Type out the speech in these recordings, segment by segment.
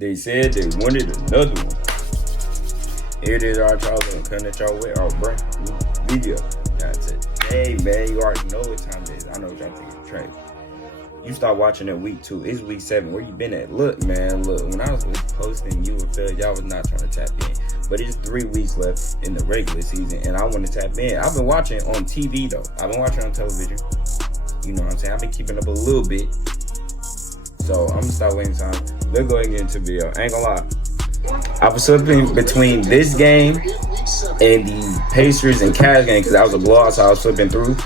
They said they wanted another one. Here it is, our child, and coming at y'all with our brand new video. That's it. Hey, man, you already know what time it is. I know what y'all think of Trey. You start watching at week 2. It's week 7. Where you been at? Look, man, look. When I was posting UFL, y'all was not trying to tap in. But it's 3 weeks left in the regular season, and I want to tap in. I've been watching on TV, though. I've been watching on television. You know what I'm saying? I've been keeping up a little bit. So I'm going to start waiting time. Let's go ahead and get into the video. I ain't gonna lie. I was flipping between this game and the Pacers and Cavs game because that was a blowout, so I was flipping through.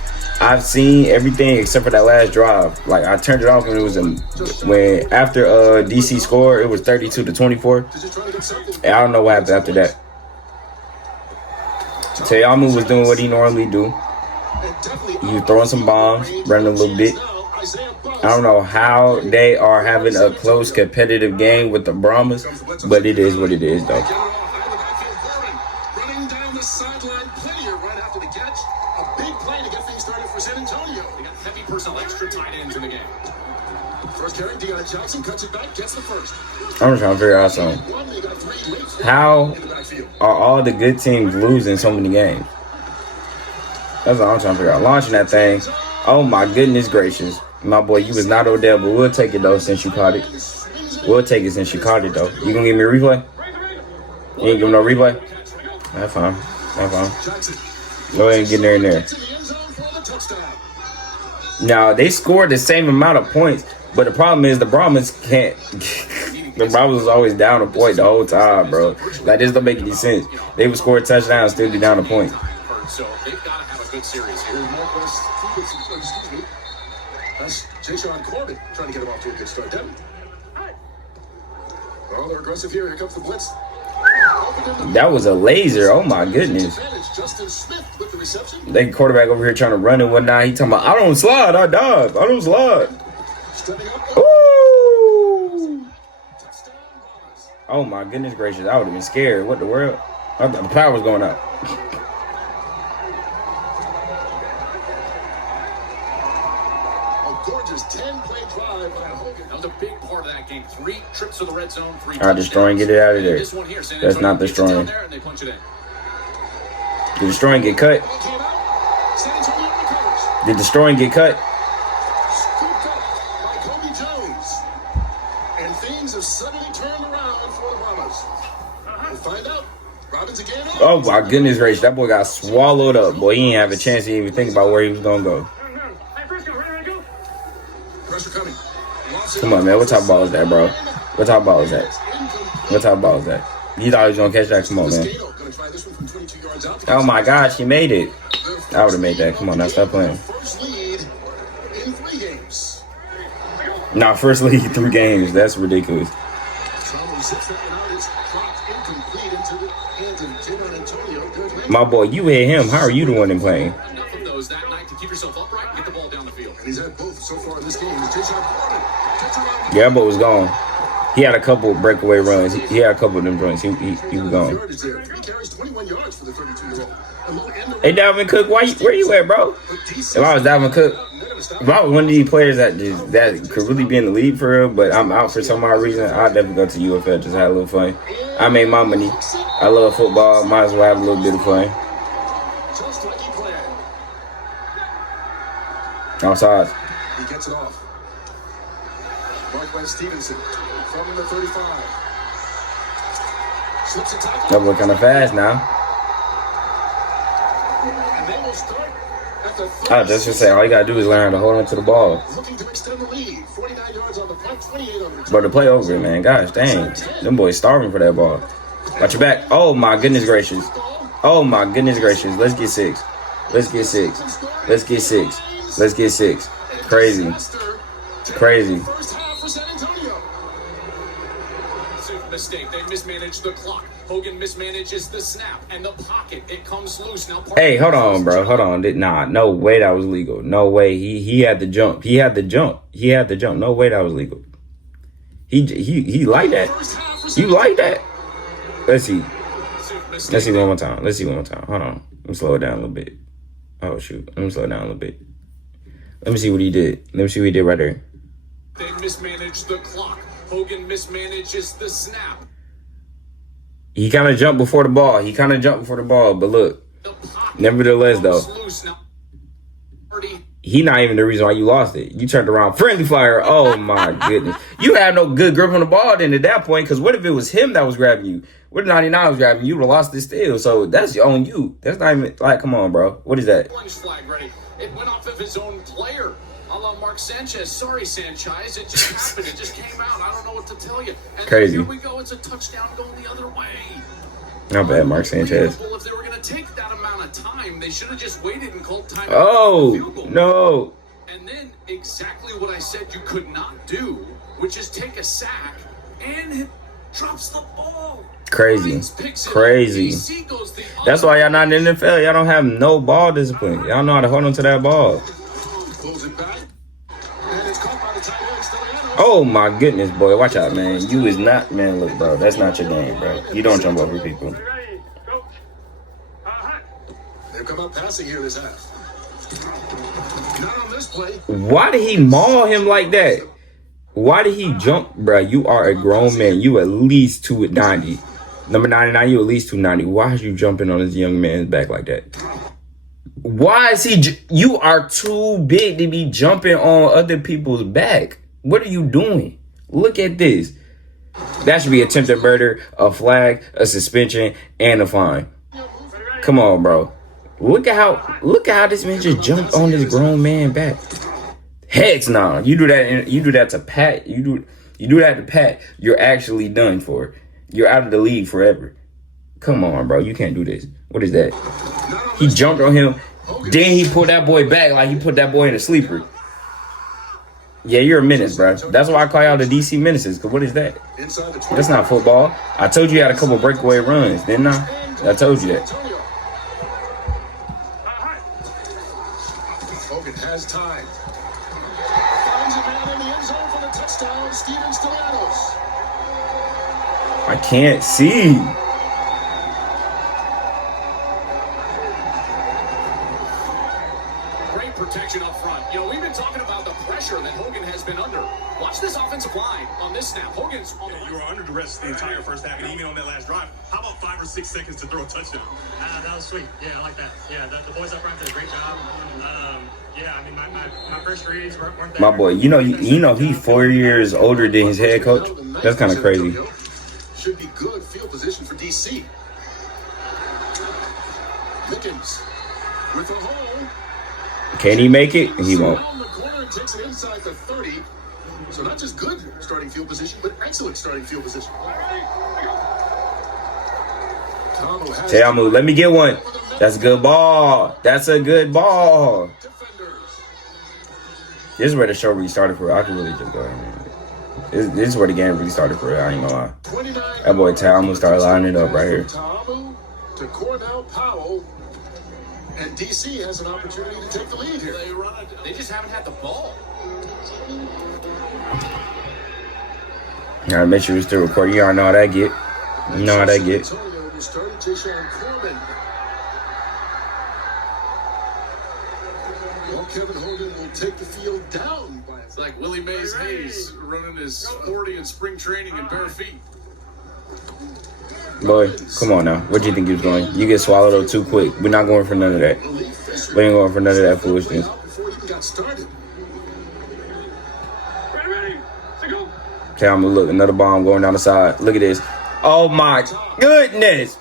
I've seen everything except for that last drive. Like, I turned it off when it was when after DC scored, it was 32-24. And I don't know what happened after that. Tayamu was doing what he normally do. He was throwing some bombs, running a little bit. I don't know how they are having a close competitive game with the Brahmas, but it is what it is, though. Running down the sideline, plenty right after the catch. A big play to get things started for San Antonio. They got heavy personnel, extra tight ends in the game. First carry, Deion Johnson cuts it back, gets the first. I'm just trying to figure out something. How are all the good teams losing so many games? That's what I'm trying to figure out. Launching that thing. Oh my goodness gracious. My boy, you was not Odell, but we'll take it though since you caught it. We'll take it since you caught it though. You gonna give me a replay? You ain't give me no replay? That's fine. That's fine. Go ahead and get in there. Now, they scored the same amount of points, but the problem is the Brahmas can't. The Brahmas was always down a point the whole time, bro. Like, this don't make any sense. They would score a touchdown and still be down a point. So they've got to have a good series here. That's Jayshon Corbin trying to get him off to a good start. Devin. Oh, they're aggressive here. Here comes the blitz. That was a laser. Oh my goodness. They quarterback over here trying to run and whatnot. He talking about, I don't slide, I dive. I don't slide. Ooh. Oh my goodness gracious. I would have been scared. What the world? I thought the power was going up. Gorgeous 10-play drive by Hogan. That was a big part of that game. 3 trips to the red zone, 3 destroying, get it out of there. That's not destroying. Did destroying get cut? Did destroying get cut? Scooped up by Kobe Jones. And things have suddenly turned around for the Brahmas. We'll find out. Robbins again. Oh my goodness gracious. That boy got swallowed up. Boy, he didn't have a chance to even think about where he was going to go. Come on, man. What type of ball is that, bro? What type of ball is that? What type of ball is that? You thought he was going to catch that? Come on, man. Oh, my gosh. He made it. I would have made that. Come on, now stop playing. Nah, first lead 3 games. That's ridiculous. My boy, you hit him. How are you the one in playing? He's had both so far in this game. Yeah, but was gone. He had a couple breakaway runs. He had a couple of them joints. He was gone. Hey, Dalvin Cook, where you at, bro? If I was Dalvin Cook, if I was one of these players that could really be in the league for real, but I'm out for some odd reason, I'd definitely go to UFL, just have a little fun. I made my money. I love football. Might as well have a little bit of fun. Outside. He gets it off. Mark Stevenson from the 35. Slips a tackle. That boy kind of fast now. And they will start at the 30. I just say all you gotta do is learn to hold on to the ball. Looking to extend the lead. 49 yards on the front, 28 on the return. But the play over, man. Gosh dang. Them boys starving for that ball. Watch your back. Oh my goodness gracious. Oh my goodness gracious. Let's get 6. Let's get 6. Let's get 6. Let's get 6. Crazy. Crazy. Mistake. They mismanaged the clock. Hogan mismanages the snap and the pocket. It comes loose now. Hey, hold on, bro. Hold on. Nah, no way that was legal. No way. He had the jump. He had the jump. He had the jump. No way that was legal. He like that. You like that? Let's see. Let's see one more time. Let's see one more time. Hold on. Let me slow it down a little bit. Oh shoot. Let me slow it down a little bit. Let me see what he did. Let me see what he did right there. They mismanaged the clock. Hogan mismanages the snap. He kind of jumped before the ball. But look, nevertheless, though, he not even the reason why you lost it. You turned around. Friendly fire. Oh, my goodness. You had no good grip on the ball then at that point, because what if it was him that was grabbing you? What if 99 was grabbing you? You would have lost it still. So that's on you. That's not even, like, come on, bro. What is that? Flag ready. It went off of his own player. A la Mark Sanchez. Sorry, Sanchez. It just happened. It just came out. I don't know what to tell you. And crazy. Here we go. It's a touchdown going the other way. Not bad, Mark Sanchez. If they were going to take that amount of time, they should have just waited and called time. Oh, no. And then exactly what I said you could not do, which is take a sack, and it drops the ball. Crazy. That's why y'all not in the NFL. Y'all don't have no ball discipline. Y'all know how to hold on to that ball. Oh my goodness, boy. Watch out, man. You is not, man, look, bro. That's not your game, bro. You don't jump over people. They've come up passing here this half. Not on this play. Why did he maul him like that? Why did he jump, bro? You are a grown man. You at least 290. Number 99, you at least 290. Why are you jumping on this young man's back like that? Why is he? You are too big to be jumping on other people's back. What are you doing? Look at this. That should be attempted murder, a flag, a suspension, and a fine. Come on, bro. Look at how this man just jumped on this grown man back. Heck no. You do that to Pat. You do that to Pat. You're actually done for. You're out of the league forever. Come on, bro. You can't do this. What is that? He jumped on him. Then he pulled that boy back like he put that boy in a sleeper. Yeah, you're a menace, bro. That's why I call y'all the DC Menaces, because what is that? That's not football. I told you had a couple breakaway runs, didn't I? I told you that. Hogan has time. Finds a man in the end zone for the touchdown, Steven Stilianos. I can't see. Great protection up front. You know, we've been talking about the pressure that Hogan has been under. Watch this offensive line on this snap. Hogan's on you were under duress the entire first half, and even on that last drive. How about 5 or 6 seconds to throw a touchdown? That was sweet. Yeah, I like that. Yeah, the boys up front did a great job. Yeah, I mean, my first reads weren't there. My boy, you know he's 4 years older than his head coach. That's kind of crazy. Should be good field position for DC. Mickens with a hole. Can he make it? He won't. The corner takes it inside the 30. So not just good starting field position, but excellent starting field position. Tamu, let me get one. That's a good ball. That's a good ball. This is where the show really started for real. I can really just go ahead, man. This is where the game really started for real. I ain't gonna lie. That boy Tamu started lining it up right here. Tamu to Cornell Powell. And DC has an opportunity to take the lead here. They just haven't had the ball. All right, make sure you're still recording. Y'all know how that get. You know how that get. Antonio will start Jason Corbin. Well, Kevin Hogan will take the field down. It's like Willie Mays Hayes running his 40 in spring training in bare feet. Boy, come on now. What do you think he was going? You get swallowed up too quick. We're not going for none of that. We ain't going for none of that foolishness. Before he even got started. Okay, I'm gonna look. Another bomb going down the side. Look at this. Oh my goodness.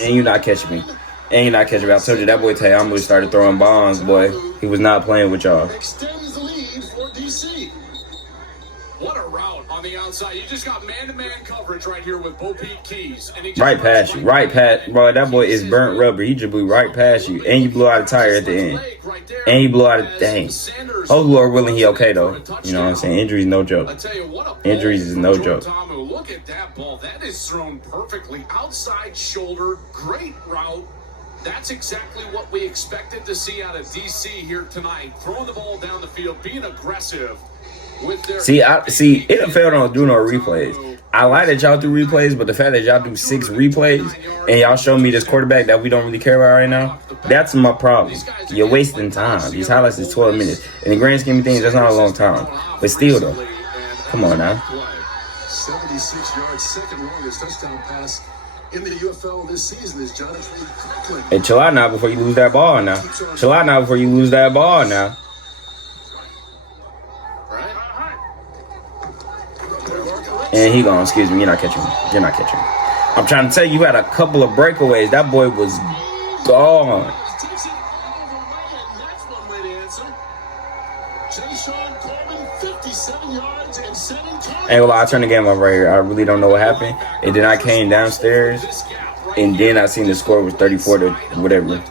And you not catching me. And you not catching me. I told you that boy Tay, I'm gonna start throwing bombs, boy. He was not playing with y'all. Extends the lead for DC. What a route on the outside. You just got man-to-man coverage right here with Bo Peep Keys. And right past you. Right past. Bro, that boy is burnt rubber. He just blew right past you. And you blew out a tire at the end. And he blew out a... Dang. Hopefully, Lord willing, he okay, though. You know what I'm saying? Injuries, no joke. Injuries is no joke. Look at that ball. That is thrown perfectly. Outside shoulder. Great route. That's exactly what we expected to see out of DC here tonight. Throwing the ball down the field, being aggressive. See, NFL don't do no replays. I like that y'all do replays, but the fact that y'all do 6 replays and y'all show me this quarterback that we don't really care about right now, that's my problem. You're wasting time. These highlights is 12 minutes. In the grand scheme of things, that's not a long time. But still, though, come on now. 76 yards, second longest touchdown pass in the UFL this season is Jonathan Kirkland. Hey, chill out now before you lose that ball now. Chill out now before you lose that ball now. And he gone, excuse me, you're not catching me. You're not catching me. I'm trying to tell you, you had a couple of breakaways. That boy was gone. Ain't gonna lie, I turned the game off right here. I really don't know what happened. And then I came downstairs, and then I seen the score was 34 to whatever.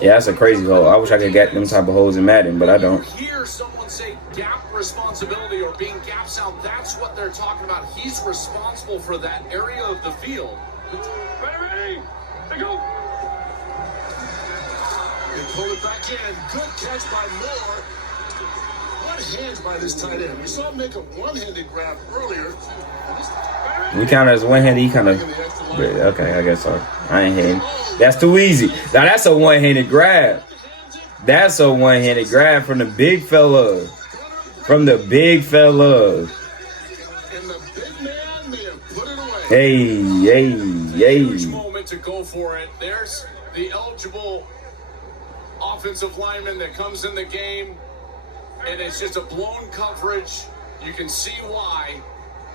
Yeah, that's a crazy hole. I wish I could get them type of holes in Madden, but I don't. Hear someone say gap responsibility or being gaps out. That's what they're talking about. He's responsible for that area of the field. Ready, go. They pull it back in. Good catch by Moore. What hands by this tight end? We saw him make a one-handed grab earlier. We count as one-handed. He kind of. Okay, I guess so. I ain't hitting. That's too easy. Now that's a one-handed grab. That's a one-handed grab from the big fella. From the big fella. And the big man may have put it away. Hey. Huge moment to go for it. There's the eligible offensive lineman that comes in the game, and it's just a blown coverage. You can see why.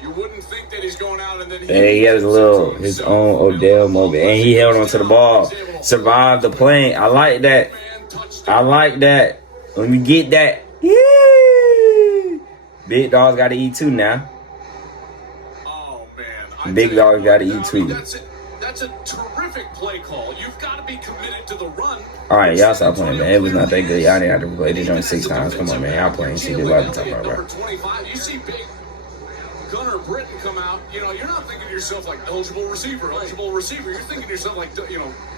You wouldn't think that he's going out and then he had his own Odell moment, and he held on to the ball, survived the plane. I like that. I like that. Let me get that. Yeah. Big dogs got to eat too now. Oh man, big dogs got to eat too. That's a terrific play call. You've got to be committed to the run. All right, y'all stop playing, man. It was not that good. Y'all didn't have to play this joint 6 times. Come on, man. Y'all playing. See the live talking about, Number 25. You see big Gunnar Britton come out, you're not thinking to yourself like eligible receiver. You're thinking to yourself like, I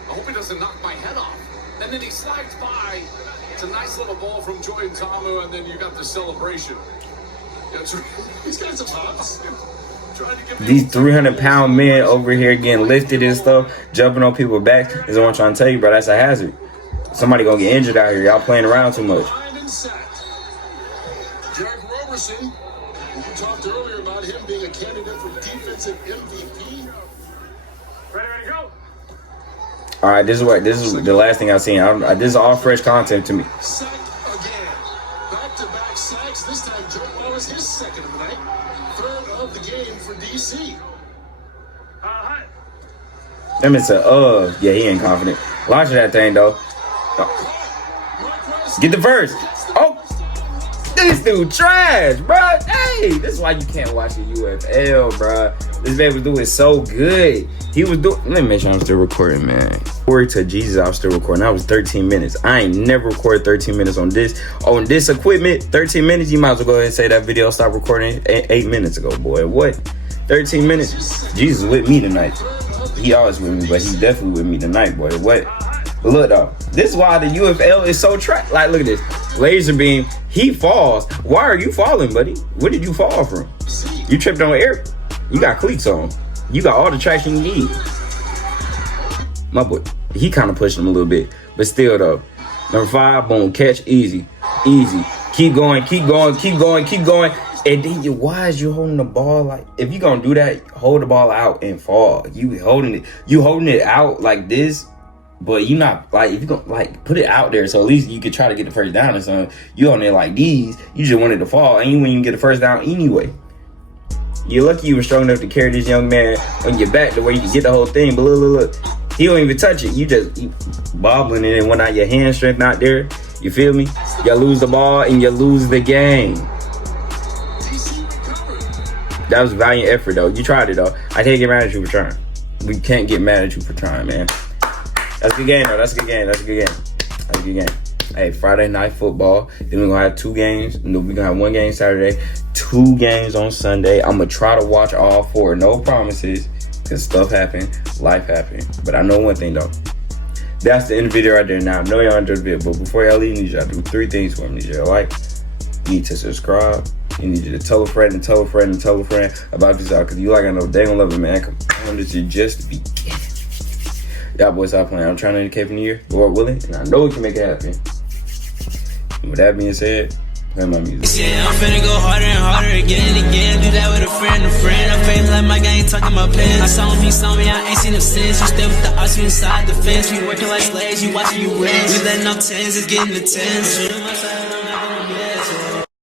hope he doesn't knock my head off. And then he slides by. It's a nice little ball from Jordan Tamu, and then you got the celebration. These guys are tops. These 300-pound men over here getting lifted and stuff, jumping on people's backs, is what I'm trying to tell you, bro. That's a hazard. Somebody gonna get injured out here. Y'all playing around too much. Derek Roberson. We talked earlier about him being a candidate for defensive MVP. Ready to go. All right, this is the last thing I've seen. This is all fresh content to me. Sack again. Back-to-back sacks. This time Joe Wallace, his second of the night. Third of the game for DC. That means yeah, he ain't confident. Launch that thing though. Get the first. Oh. This dude trash, bro. Hey, this is why you can't watch the UFL, bro. This man was doing so good. He was doing. Let me make sure I'm still recording, man. Glory to Jesus, I was still recording. That was 13 minutes. I ain't never recorded 13 minutes on this equipment. 13 minutes. You might as well go ahead and say that video stopped recording 8 minutes ago, boy. What? 13 minutes. Jesus with me tonight. He always with me, but he's definitely with me tonight, boy. What? Look though, this is why the UFL is so trash. Like, look at this. Laser beam, he falls. Why are you falling, buddy? Where did you fall from? You tripped on air. You got cleats on. You got all the traction you need. My boy, he kind of pushed him a little bit, but still though. Number 5, boom, catch, easy. Keep going. And then why is you holding the ball like? If you gonna do that, hold the ball out and fall. You holding it out like this. But you not like, if you gonna like put it out there so at least you could try to get the first down or something. You on there like these, you just wanted to fall, and you wouldn't even get the first down anyway. You're lucky you were strong enough to carry this young man on your back the way you can get the whole thing. But look, he don't even touch it. You bobbling it and went out your hand strength not there. You feel me? You lose the ball and you lose the game. That was valiant effort though. You tried it though. I can't get mad at you for trying. We can't get mad at you for trying, man. That's a good game, though. That's a good game. Hey, Friday night football. Then we're going to have 2 games. We're going to have 1 game Saturday, 2 games on Sunday. I'm going to try to watch all 4. No promises, because stuff happened, life happened. But I know one thing, though. That's the end of the video right there. Now, I know y'all enjoyed the video, but before y'all leave, y'all do 3 things for me. Y'all like, You need to subscribe. You need to tell a friend and tell a friend and tell a friend about this out, because you like I know they gonna love it, man. Come on, this is just the beginning. Y'all boys stop playing. I'm trying to indicate from the year, Lord willing, and I know we can make it happen. And with that being said, play my music. Yeah, I'm finna go harder and harder again and again. Do that with a friend. I'm famous like my gang, talking about pins. I saw him, he saw me, I ain't seen him since. You stay with the odds, you inside the fence. We working like slaves, you watching you win. We letting off tens, it's getting the tens.